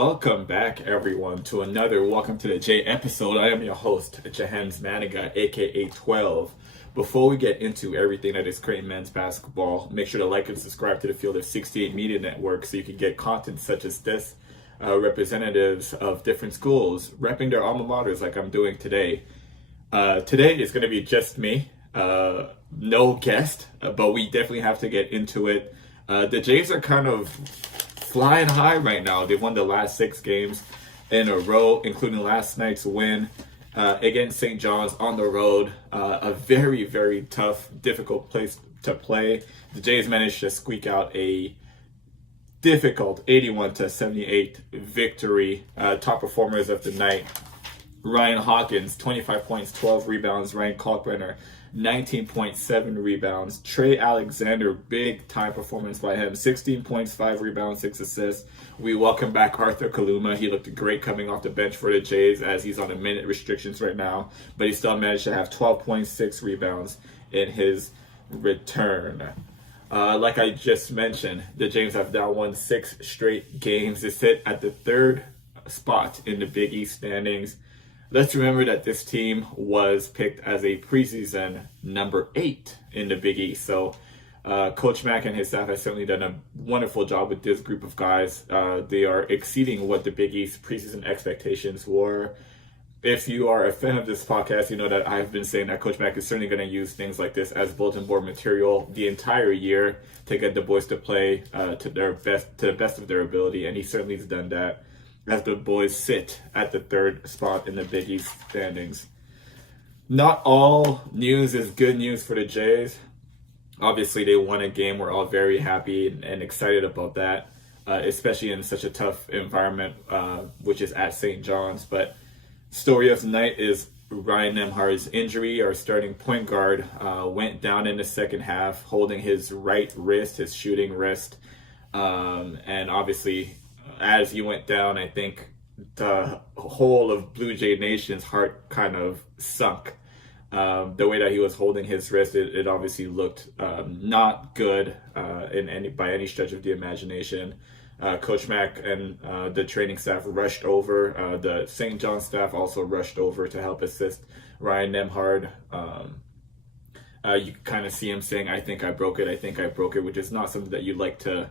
Welcome back, everyone, to another Welcome to the J episode. I am your host, Jahenns Manigat, aka 12. Before we get into everything that is creating men's basketball, make sure to like and subscribe to the Field of 68 Media Network so you can get content such as this, representatives of different schools repping their alma maters like I'm doing today. Today is going to be just me, no guest, but we definitely have to get into it. The Jays are kind of flying high right now. They've won the last 6 games in a row, including last night's win against St. John's on the road. A very, very tough, difficult place to play. The Jays managed to squeak out a difficult 81-78 victory. Top performers of the night: Ryan Hawkins, 25 points, 12 rebounds. Ryan Kalkbrenner, 19.7 rebounds. Trey Alexander, big time performance by him, 16 points, 5 rebounds, 6 assists. We welcome back Arthur Kaluma. He looked great coming off the bench for the Jays as he's on a minute restrictions right now, but he still managed to have 12.6 rebounds in his return. Like I just mentioned, the Jays have now won 6 straight games to sit at the 3rd spot in the Big East standings. Let's remember that this team was picked as a preseason number 8 in the Big East. So Coach Mack and his staff have certainly done a wonderful job with this group of guys. They are exceeding what the Big East preseason expectations were. If you are a fan of this podcast, you know that I've been saying that Coach Mack is certainly going to use things like this as bulletin board material the entire year to get the boys to play to the best of their ability, and he certainly has done that as the boys sit at the 3rd spot in the Big East standings. Not all news is good news for the Jays. Obviously, they won a game. We're all very happy and excited about that, especially in such a tough environment, which is at St. John's. But story of the night is Ryan Nembhard's injury. Our starting point guard went down in the second half, holding his right wrist, his shooting wrist, and obviously, as he went down, I think the whole of Bluejay Nation's heart kind of sunk. The way that he was holding his wrist, it obviously looked not good by any stretch of the imagination. Coach Mack and the training staff rushed over. The St. John staff also rushed over to help assist Ryan Nembhard. You kind of see him saying, I think I broke it, which is not something that you'd like to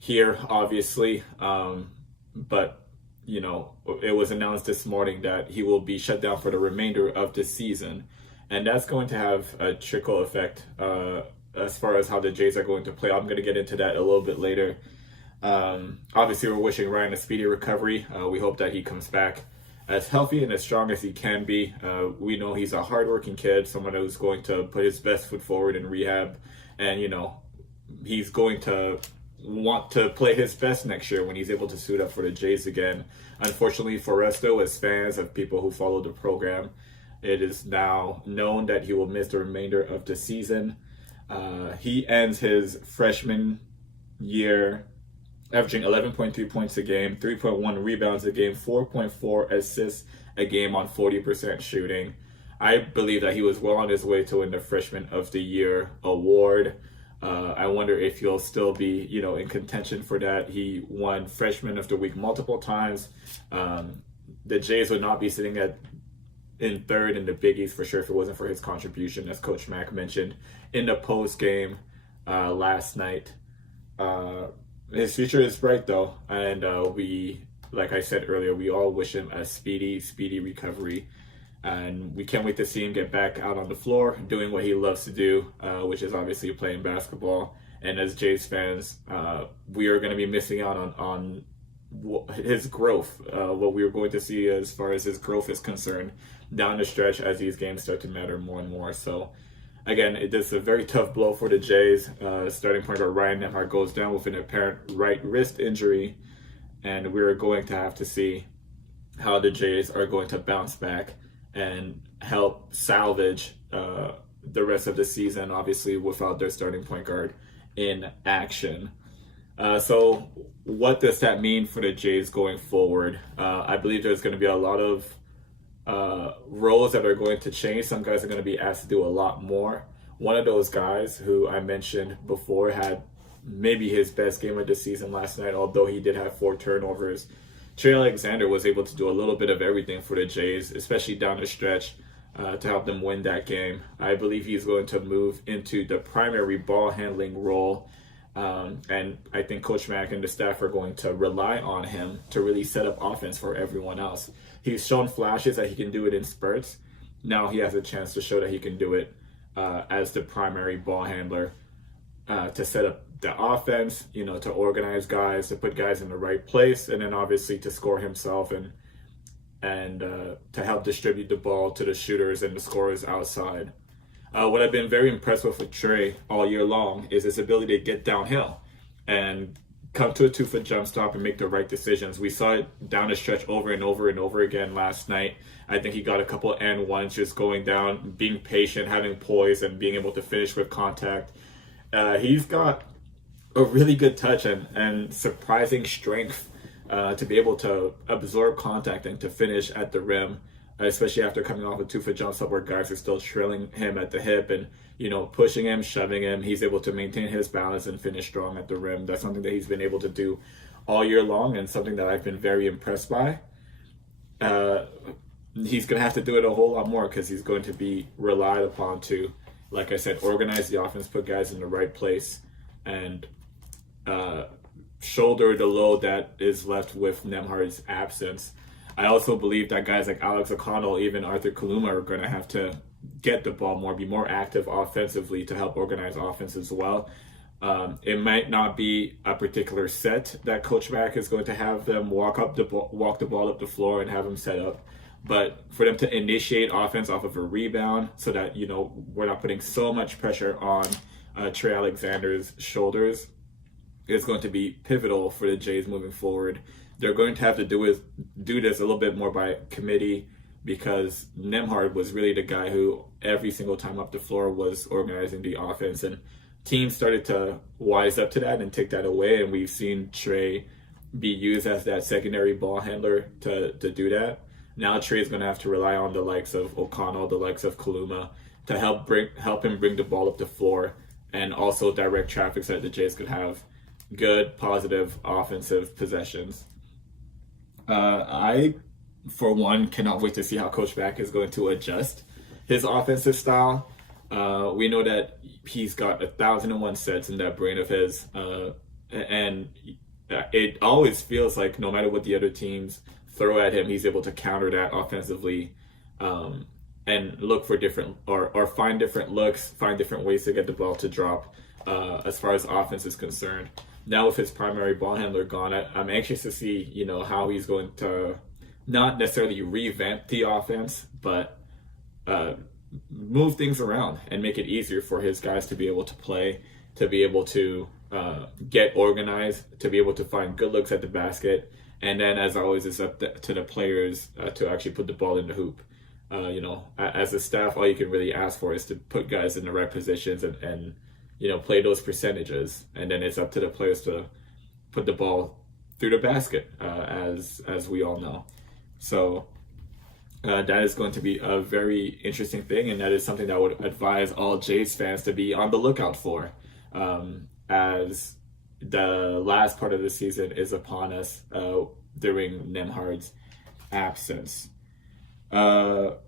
hear, obviously, but you know, it was announced this morning that he will be shut down for the remainder of the season, and that's going to have a trickle effect as far as how the Jays are going to play. I'm going to get into that a little bit later. Obviously, we're wishing Ryan a speedy recovery. We hope that he comes back as healthy and as strong as he can be. We know he's a hardworking kid, someone who's going to put his best foot forward in rehab, and you know, he's going to want to play his best next year when he's able to suit up for the Jays again. Unfortunately for us, though, as fans of people who follow the program, it is now known that he will miss the remainder of the season. He ends his freshman year averaging 11.3 points a game, 3.1 rebounds a game, 4.4 assists a game on 40% shooting. I believe that he was well on his way to win the Freshman of the Year award. I wonder if he'll still be, in contention for that. He won Freshman of the Week multiple times. The Jays would not be sitting in 3rd in the Big East for sure if it wasn't for his contribution, as Coach Mack mentioned in the post game last night. His future is bright though, and we, like I said earlier, we all wish him a speedy recovery. And we can't wait to see him get back out on the floor doing what he loves to do, which is obviously playing basketball. And as Jays fans, we are going to be missing out on his growth, what we are going to see as far as his growth is concerned down the stretch as these games start to matter more and more. So again, it is a very tough blow for the Jays. Starting point guard Ryan Nembhard goes down with an apparent right wrist injury, and we're going to have to see how the Jays are going to bounce back and help salvage the rest of the season, obviously without their starting point guard in action. So what does that mean for the Jays going forward? I believe there's going to be a lot of roles that are going to change. Some guys are going to be asked to do a lot more. One of those guys who I mentioned before had maybe his best game of the season last night, although he did have 4 turnovers, Trey Alexander was able to do a little bit of everything for the Jays, especially down the stretch, to help them win that game. I believe he's going to move into the primary ball handling role. And I think Coach Mack and the staff are going to rely on him to really set up offense for everyone else. He's shown flashes that he can do it in spurts. Now he has a chance to show that he can do it as the primary ball handler, to set up the offense, to organize guys, to put guys in the right place, and then obviously to score himself and to help distribute the ball to the shooters and the scorers outside. What I've been very impressed with Trey all year long is his ability to get downhill and come to a 2-foot jump stop and make the right decisions. We saw it down the stretch over and over and over again last night. I think he got a couple and ones just going down, being patient, having poise, and being able to finish with contact. He's got a really good touch and surprising strength to be able to absorb contact and to finish at the rim, especially after coming off a 2-foot jump stop where guys are still trailing him at the hip and, pushing him, shoving him. He's able to maintain his balance and finish strong at the rim. That's something that he's been able to do all year long and something that I've been very impressed by. He's going to have to do it a whole lot more because he's going to be relied upon to, like I said, organize the offense, put guys in the right place, and shoulder the load that is left with Nembhard's absence. I also believe that guys like Alex O'Connell, even Arthur Kaluma, are going to have to get the ball more, be more active offensively to help organize offense as well. It might not be a particular set that Coach Mack is going to have them walk the ball up the floor and have them set up, but for them to initiate offense off of a rebound so that, we're not putting so much pressure on Trey Alexander's shoulders is going to be pivotal for the Jays moving forward. They're going to have to do this a little bit more by committee because Nembhard was really the guy who every single time up the floor was organizing the offense, and teams started to wise up to that and take that away, and we've seen Trey be used as that secondary ball handler to do that. Now Trey's going to have to rely on the likes of O'Connell, the likes of Kaluma to help him bring the ball up the floor and also direct traffic so that the Jays could have good, positive offensive possessions. I, for one, cannot wait to see how Coach Mack is going to adjust his offensive style. We know that he's got 1,001 sets in that brain of his, and it always feels like no matter what the other teams throw at him, he's able to counter that offensively, and look for different or find different looks, find different ways to get the ball to drop as far as offense is concerned. Now with his primary ball handler gone, I'm anxious to see, how he's going to not necessarily revamp the offense, but move things around and make it easier for his guys to be able to play, to be able to get organized, to be able to find good looks at the basket. And then, as always, it's up to the players to actually put the ball in the hoop. As a staff, all you can really ask for is to put guys in the right positions and play those percentages, and then it's up to the players to put the ball through the basket, as we all know. So that is going to be a very interesting thing, and that is something that I would advise all Jays fans to be on the lookout for, as the last part of the season is upon us during Nembhard's absence. Also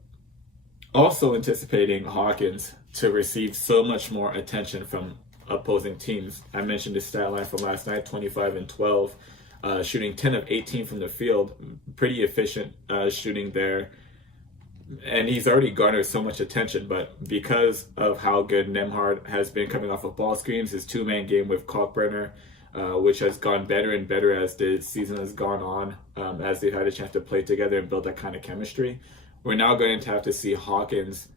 anticipating Hawkins to receive so much more attention from opposing teams. I mentioned the stat line from last night, 25 and 12, shooting 10 of 18 from the field, pretty efficient shooting there. And he's already garnered so much attention, but because of how good Nembhard has been coming off of ball screens, his two-man game with Kalkbrenner, which has gone better and better as the season has gone on, as they've had a chance to play together and build that kind of chemistry. We're now going to have to see Hawkins,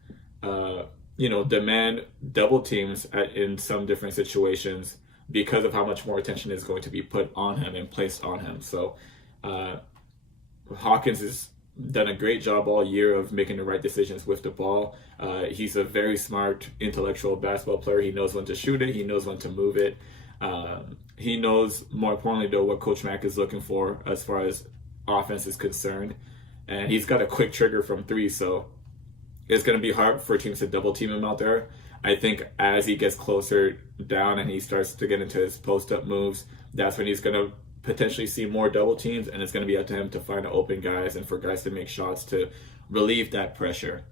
demand double teams in some different situations because of how much more attention is going to be put on him and placed on him. So Hawkins has done a great job all year of making the right decisions with the ball. He's a very smart, intellectual basketball player. He knows when to shoot it. He knows when to move it. He knows, more importantly, though, what Coach Mack is looking for as far as offense is concerned. And he's got a quick trigger from three, so it's going to be hard for teams to double team him out there. I think as he gets closer down and he starts to get into his post-up moves, that's when he's going to potentially see more double teams, and it's going to be up to him to find the open guys and for guys to make shots to relieve that pressure.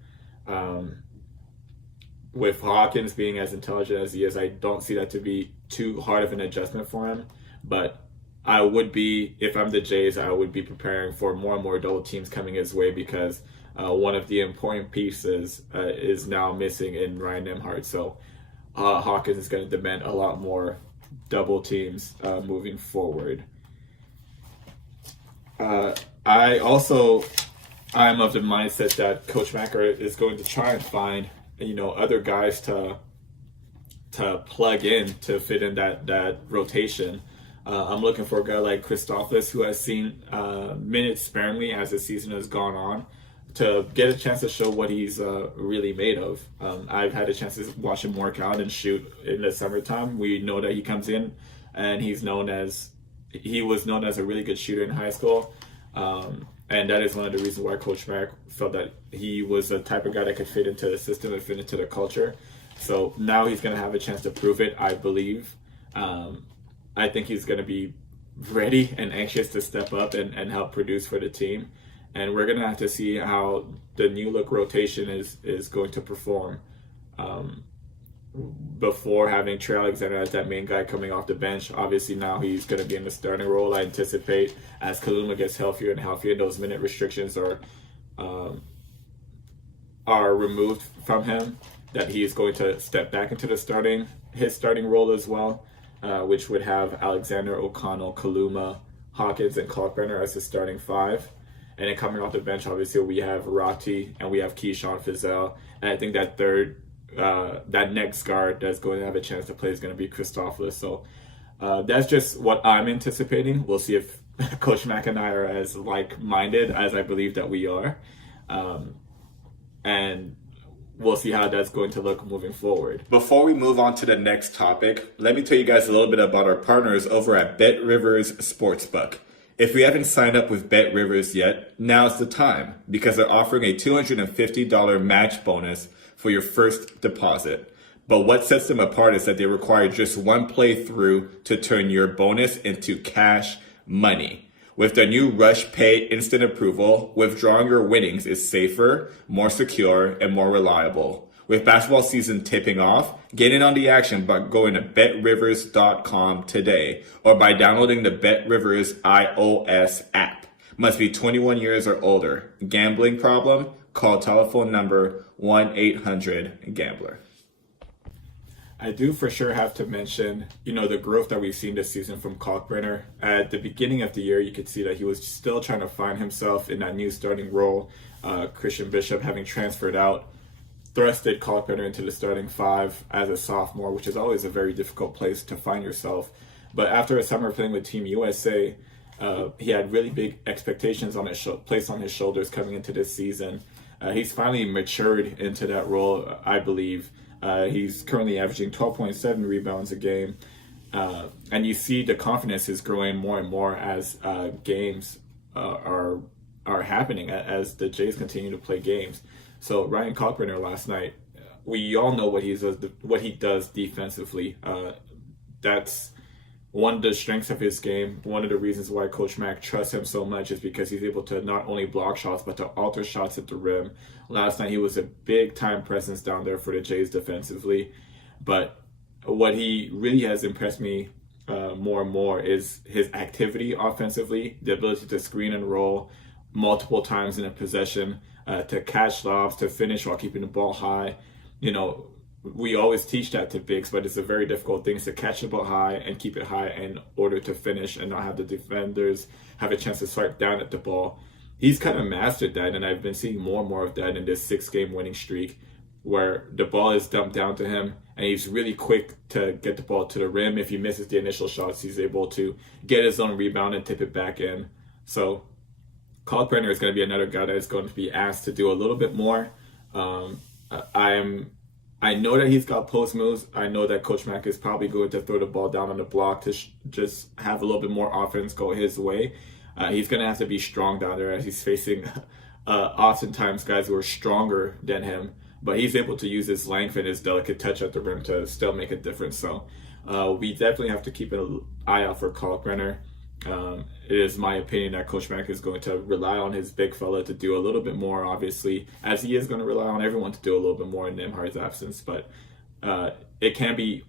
With Hawkins being as intelligent as he is, I don't see that to be too hard of an adjustment for him. But I would be, if I'm the Jays, I would be preparing for more and more double teams coming his way, because one of the important pieces is now missing in Ryan Nembhard. So Hawkins is going to demand a lot more double teams moving forward. I'm of the mindset that Coach Macker is going to try and find, other guys to plug in to fit in that rotation. I'm looking for a guy like Christopoulos, who has seen minutes sparingly as the season has gone on, to get a chance to show what he's really made of. I've had a chance to watch him work out and shoot in the summertime. We know that he comes in and he was known as a really good shooter in high school. And that is one of the reasons why Coach Mack felt that he was the type of guy that could fit into the system and fit into the culture. So now he's going to have a chance to prove it, I believe. I think he's going to be ready and anxious to step up and help produce for the team. And we're going to have to see how the new look rotation is going to perform before having Trey Alexander as that main guy coming off the bench. Obviously now he's going to be in the starting role. I anticipate as Kaluma gets healthier and healthier, those minute restrictions are removed from him, that he's going to step back into his starting role as well, which would have Alexander, O'Connell, Kaluma, Hawkins, and Kalkbrenner as his starting five. And then coming off the bench, obviously we have Rati and we have Keyshawn Fizel. And I think that that next guard that's going to have a chance to play is going to be Christopoulos. So that's just what I'm anticipating. We'll see if Coach Mack and I are as like-minded as I believe that we are. And we'll see how that's going to look moving forward. Before we move on to the next topic, let me tell you guys a little bit about our partners over at BetRivers Sportsbook. If you haven't signed up with BetRivers yet, now's the time, because they're offering a $250 match bonus for your first deposit. But what sets them apart is that they require just one playthrough to turn your bonus into cash money. With their new Rush Pay instant approval, withdrawing your winnings is safer, more secure, and more reliable. With basketball season tipping off, get in on the action by going to BetRivers.com today or by downloading the BetRivers iOS app. Must be 21 years or older. Gambling problem? Call telephone number 1-800-GAMBLER. I do for sure have to mention, the growth that we've seen this season from Kalkbrenner. At the beginning of the year, you could see that he was still trying to find himself in that new starting role. Christian Bishop, having transferred out, thrusted Kalkbrenner into the starting five as a sophomore, which is always a very difficult place to find yourself. But after a summer playing with Team USA, he had really big expectations placed on his shoulders coming into this season. He's finally matured into that role, I believe. He's currently averaging 12.7 rebounds a game. And you see the confidence is growing more and more as games are happening, as the Jays continue to play games. So Ryan Kalkbrenner last night, we all know what he does defensively. That's one of the strengths of his game. One of the reasons why Coach Mack trusts him so much is because he's able to not only block shots, but to alter shots at the rim. Last night, he was a big-time presence down there for the Jays defensively. But what he really has impressed me more and more is his activity offensively, the ability to screen and roll multiple times in a possession, to catch lobs, to finish while keeping the ball high. We always teach that to bigs, but it's a very difficult thing to catch the ball high and keep it high in order to finish and not have the defenders have a chance to swipe down at the ball. He's kind of mastered that, and I've been seeing more and more of that in this 6-game winning streak, where the ball is dumped down to him, and he's really quick to get the ball to the rim. If he misses the initial shots, he's able to get his own rebound and tip it back in. So Kalkbrenner is going to be another guy that is going to be asked to do a little bit more. I know that he's got post moves. I know that Coach Mack is probably going to throw the ball down on the block to just have a little bit more offense go his way. He's going to have to be strong down there as he's facing oftentimes guys who are stronger than him. But he's able to use his length and his delicate touch at the rim to still make a difference. So we definitely have to keep an eye out for Kalkbrenner. It is my opinion that Coach Mack is going to rely on his big fella to do a little bit more, obviously, as he is going to rely on everyone to do a little bit more in Nembhard's absence. But it can be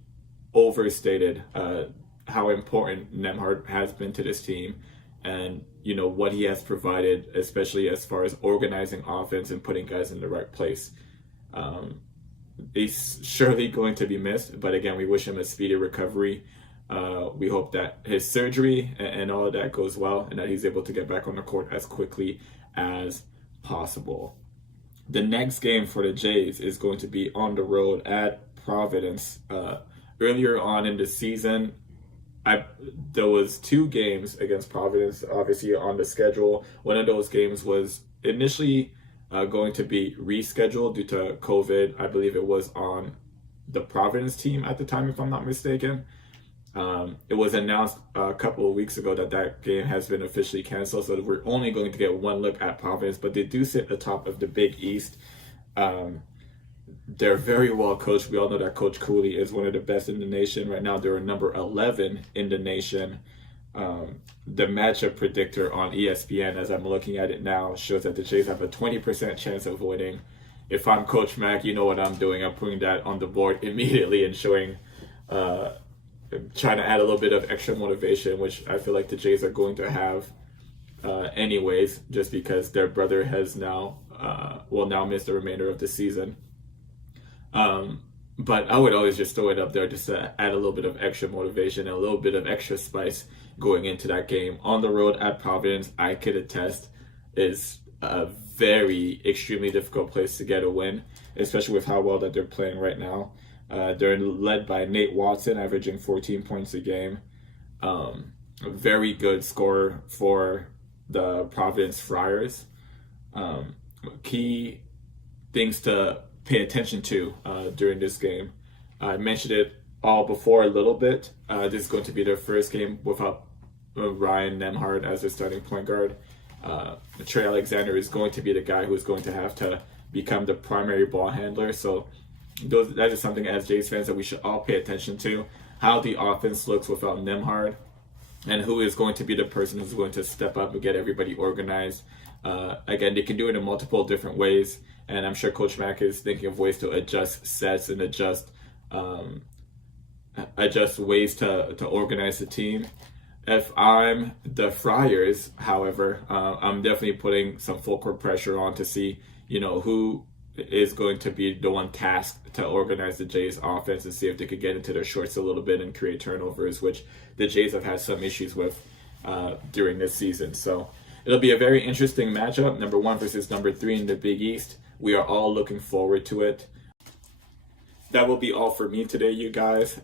overstated how important Nembhard has been to this team, and what he has provided, especially as far as organizing offense and putting guys in the right place. He's surely going to be missed, but again, we wish him a speedy recovery. We hope that his surgery and all of that goes well, and that he's able to get back on the court as quickly as possible. The next game for the Jays is going to be on the road at Providence. Earlier on in the season, there was 2 games against Providence, obviously, on the schedule. One of those games was initially going to be rescheduled due to COVID. I believe it was on the Providence team at the time, if I'm not mistaken. It was announced a couple of weeks ago that game has been officially canceled, so we're only going to get one look at Providence, but they do sit atop of the Big East. They're very well coached. We all know that Coach Cooley is one of the best in the nation. Right now, they're number 11 in the nation. The matchup predictor on ESPN, as I'm looking at it now, shows that the Jays have a 20% chance of winning. If I'm Coach Mack, you know what I'm doing. I'm putting that on the board immediately and showing, trying to add a little bit of extra motivation, which I feel like the Jays are going to have anyways, just because their brother has now missed the remainder of the season. But I would always just throw it up there just to add a little bit of extra motivation and a little bit of extra spice going into that game. On the road at Providence, I could attest, is a very extremely difficult place to get a win, especially with how well that they're playing right now. They're led by Nate Watson, averaging 14 points a game. A very good scorer for the Providence Friars. Key things to pay attention to during this game. I mentioned it all before a little bit. This is going to be their first game without Ryan Nembhard as their starting point guard. Trey Alexander is going to be the guy who's going to have to become the primary ball handler. So that is something as Jays fans that we should all pay attention to, how the offense looks without Nembhard, and who is going to be the person who's going to step up and get everybody organized. Again, they can do it in multiple different ways, and I'm sure Coach Mack is thinking of ways to adjust sets and adjust ways to organize the team. If I'm the Friars, however, I'm definitely putting some full court pressure on to see, who is going to be the one tasked to organize the Jays offense and see if they could get into their shorts a little bit and create turnovers, which the Jays have had some issues with during this season. So it'll be a very interesting matchup, number 1 versus number 3 in the Big East. We are all looking forward to it. That will be all for me today, you guys.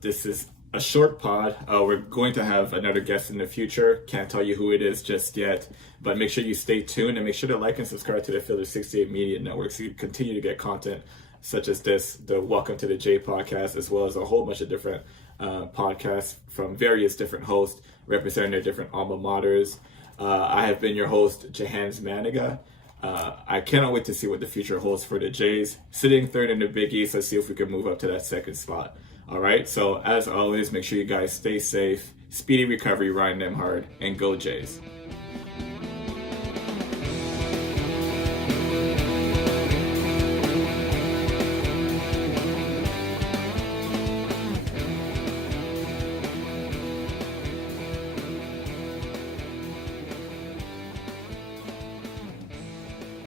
This is a short pod. We're going to have another guest in the future. Can't tell you who it is just yet, but make sure you stay tuned and make sure to like and subscribe to the Philly 68 Media Network so you continue to get content such as this, the Welcome to the J podcast, as well as a whole bunch of different podcasts from various different hosts representing their different alma maters. I have been your host, Jay Jahenns Manigat. I cannot wait to see what the future holds for the Jays. Sitting third in the Big East, let's see if we can move up to that second spot. All right, so as always, make sure you guys stay safe. Speedy recovery, Ryan Nembhard, and go Jays.